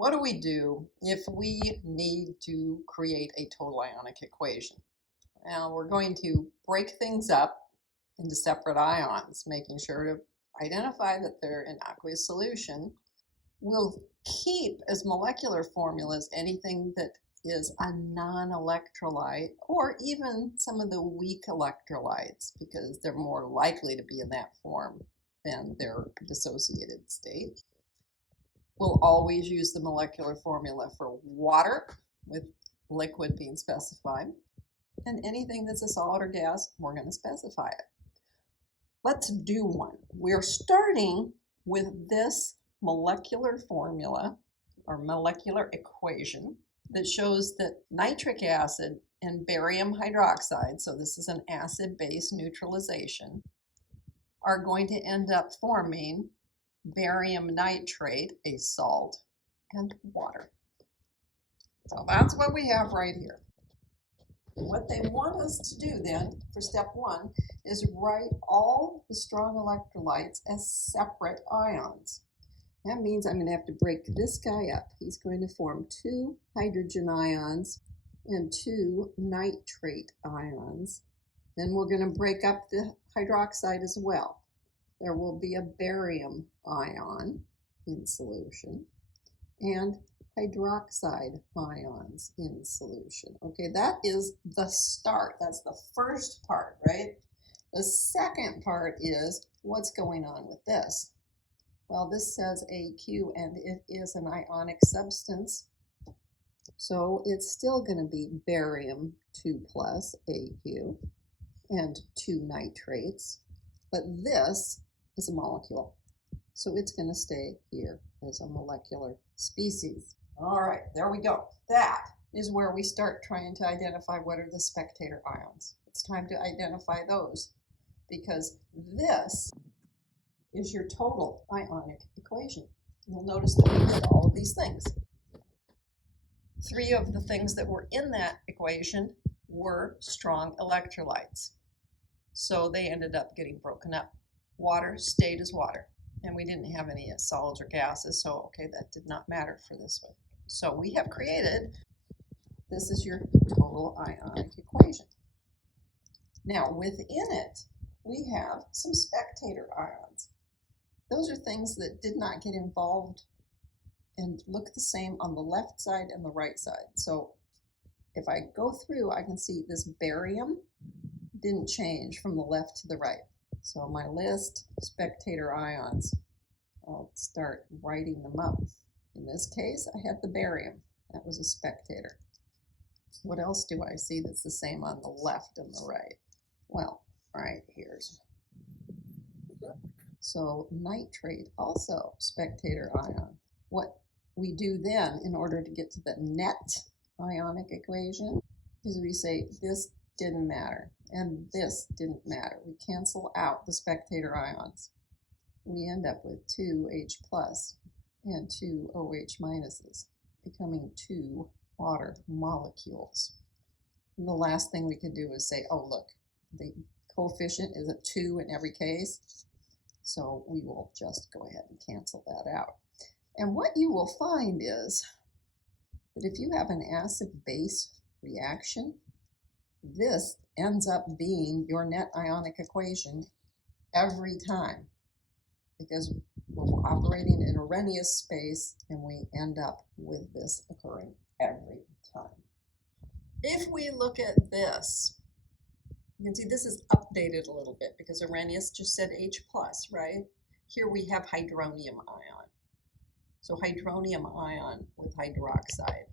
what do we do if we need to create a total ionic equation? Now we're going to break things up into separate ions, making sure to identify that they're in aqueous solution. We'll keep as molecular formulas anything that is a non-electrolyte or even some of the weak electrolytes because they're more likely to be in that form than their dissociated state. We'll always use the molecular formula for water with liquid being specified. And anything that's a solid or gas, we're going to specify it. Let's do one. We're starting with this molecular formula or molecular equation that shows that nitric acid and barium hydroxide, so this is an acid-base neutralization, are going to end up forming barium nitrate, a salt, and water. So that's what we have right here. What they want us to do then for step one is write all the strong electrolytes as separate ions. That means I'm going to have to break this guy up. He's going to form 2 hydrogen ions and 2 nitrate ions. Then we're going to break up the hydroxide as well. There will be a barium ion in solution and hydroxide ions in solution. Okay, that is the start. That's the first part, right? The second part is what's going on with this. Well, this says AQ and it is an ionic substance. So it's still going to be barium 2 plus AQ and 2 nitrates. But this is a molecule. So it's going to stay here as a molecular species. All right, there we go. That is where we start trying to identify what are the spectator ions. It's time to identify those because this is your total ionic equation. You'll notice that we did all of these things. 3 of the things that were in that equation were strong electrolytes. So they ended up getting broken up. Water stayed as water. And we didn't have any solids or gases, so okay, that did not matter for this one. So we have created, this is your total ionic equation. Now within it, we have some spectator ions. Those are things that did not get involved and look the same on the left side and the right side. So if I go through, I can see this barium didn't change from the left to the right. So my list, spectator ions, I'll start writing them up. In this case, I had the barium. That was a spectator. What else do I see that's the same on the left and the right? Well, right here's. So nitrate, also spectator ion. What we do then in order to get to the net ionic equation is we say this didn't matter and this didn't matter. We cancel out the spectator ions. We end up with 2H plus and 2 OH minuses, becoming 2 water molecules. And the last thing we could do is say, oh look, the coefficient is a 2 in every case. So we will just go ahead and cancel that out. And what you will find is that if you have an acid-base reaction, this ends up being your net ionic equation every time because we're operating in Arrhenius space and we end up with this occurring every time. If we look at this, you can see this is updated a little bit because Arrhenius just said H plus, right? Here we have hydronium ion. So hydronium ion with hydroxide.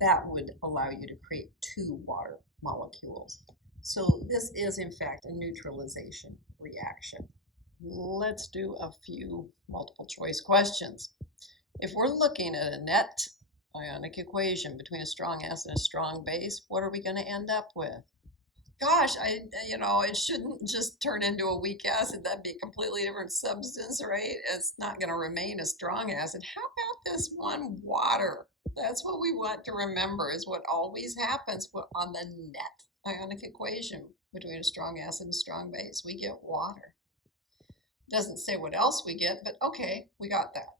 That would allow you to create 2 water molecules. So this is in fact a neutralization reaction. Let's do a few multiple choice questions. If we're looking at a net ionic equation between a strong acid and a strong base, what are we going to end up with? Gosh, it shouldn't just turn into a weak acid. That'd be a completely different substance, right? It's not going to remain a strong acid. How about this one, water? That's what we want to remember is what always happens on the net ionic equation between a strong acid and a strong base. We get water. It doesn't say what else we get, but okay, we got that.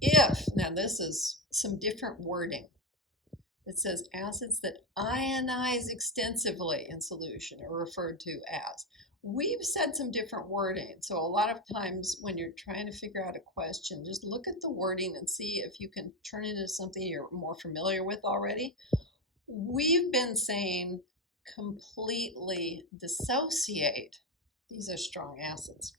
If, now this is some different wording. It says acids that ionize extensively in solution are referred to as. We've said some different wording, so a lot of times when you're trying to figure out a question, just look at the wording and see if you can turn it into something you're more familiar with already. We've been saying completely dissociate. These are strong acids.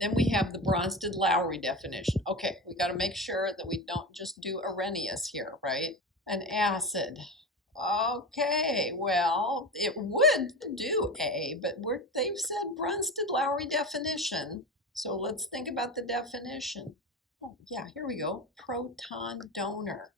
Then we have the Bronsted-Lowry definition. Okay, we got to make sure that we don't just do Arrhenius here, right? An acid. Okay, well, it would do A, but they've said Bronsted-Lowry definition. So let's think about the definition. Oh, yeah, here we go. Proton donor.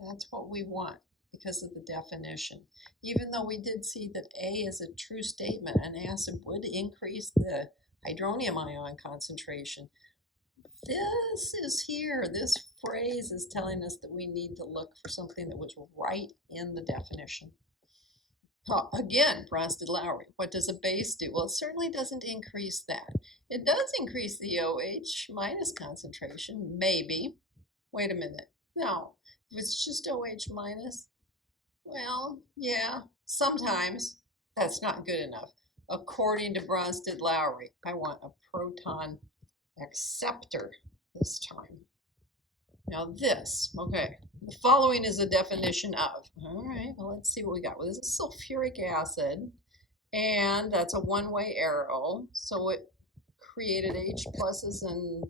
That's what we want because of the definition. Even though we did see that A is a true statement, an acid would increase the hydronium ion concentration. This is here. This phrase is telling us that we need to look for something that was right in the definition. Again, Bronsted-Lowry. What does a base do? Well, it certainly doesn't increase that. It does increase the OH minus concentration, maybe. Wait a minute. No, if it's just OH minus, well, yeah, sometimes that's not good enough. According to Bronsted-Lowry, I want a proton acceptor this time. Now this, okay, the following is a definition of. All right, well, let's see what we got. Well, this is sulfuric acid, and that's a one-way arrow, so it created H pluses and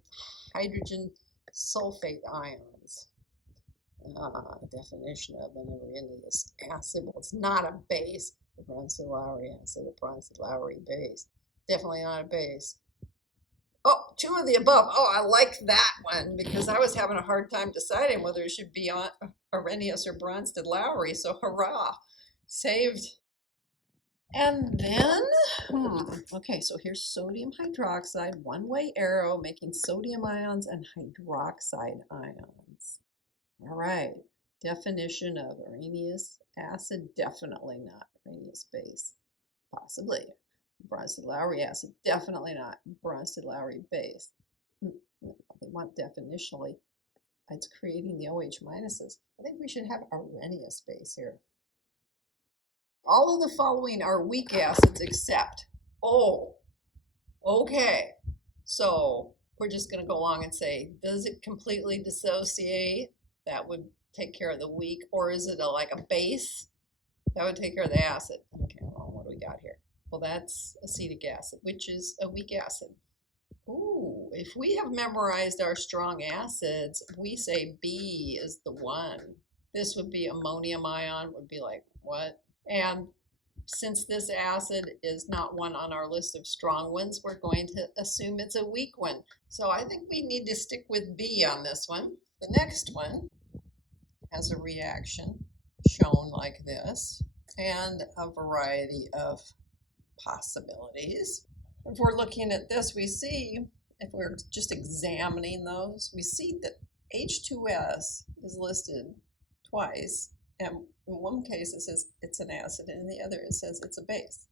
hydrogen sulfate ions. Definition of an Arrhenius acid. Well, it's not a base. A Bronsted-Lowry acid, a Bronsted-Lowry base. Definitely not a base. Oh, two of the above. Oh, I like that one because I was having a hard time deciding whether it should be on Arrhenius or Bronsted-Lowry. So hurrah, saved. And then, okay, so here's sodium hydroxide, one-way arrow, making sodium ions and hydroxide ions. All right, definition of Arrhenius acid, definitely not Arrhenius base, possibly. Bronsted-Lowry acid, definitely not Bronsted-Lowry base. They want definitionally, it's creating the OH minuses. I think we should have Arrhenius base here. All of the following are weak acids except, oh, okay. So we're just going to go along and say, does it completely dissociate? That would take care of the weak, or is it like a base? That would take care of the acid. Okay, well, what do we got here? Well, that's acetic acid, which is a weak acid. Ooh, if we have memorized our strong acids, we say B is the one. This would be ammonium ion, would be like, what? And since this acid is not one on our list of strong ones, we're going to assume it's a weak one. So I think we need to stick with B on this one. The next one has a reaction shown like this and a variety of possibilities. If we're looking at this, we see, if we're just examining those, we see that H2S is listed twice. And in one case, it says it's an acid, and in the other, it says it's a base.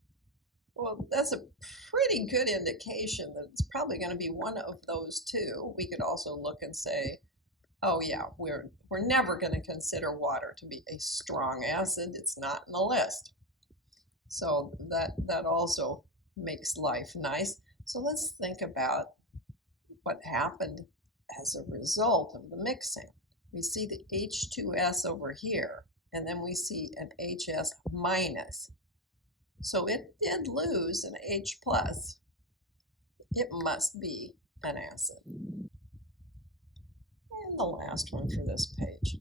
Well, that's a pretty good indication that it's probably going to be one of those two. We could also look and say, oh yeah, we're never going to consider water to be a strong acid. It's not in the list. So that also makes life nice. So let's think about what happened as a result of the mixing. We see the H2S over here, and then we see an HS minus. So it did lose an H plus. It must be an acid. And the last one for this page.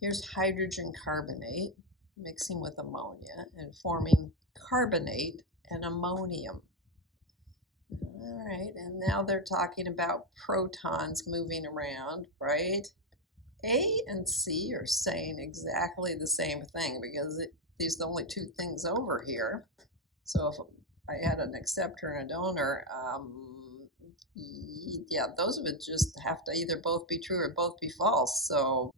Here's hydrogen carbonate mixing with ammonia and forming carbonate and ammonium. All right, and now they're talking about protons moving around, right? A and C are saying exactly the same thing because these are the only two things over here. So if I had an acceptor and a donor, yeah, those would just have to either both be true or both be false. So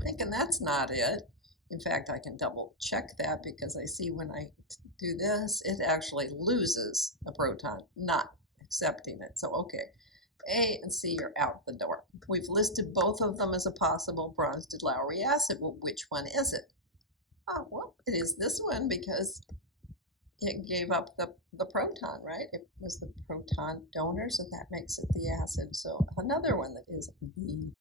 thinking that's not it. In fact, I can double check that because I see when I do this, it actually loses a proton, not accepting it. So, okay, A and C are out the door. We've listed both of them as a possible Bronsted-Lowry acid. Well, which one is it? Well, it is this one because it gave up the proton, right? It was the proton donor, so that makes it the acid. So another one that is B.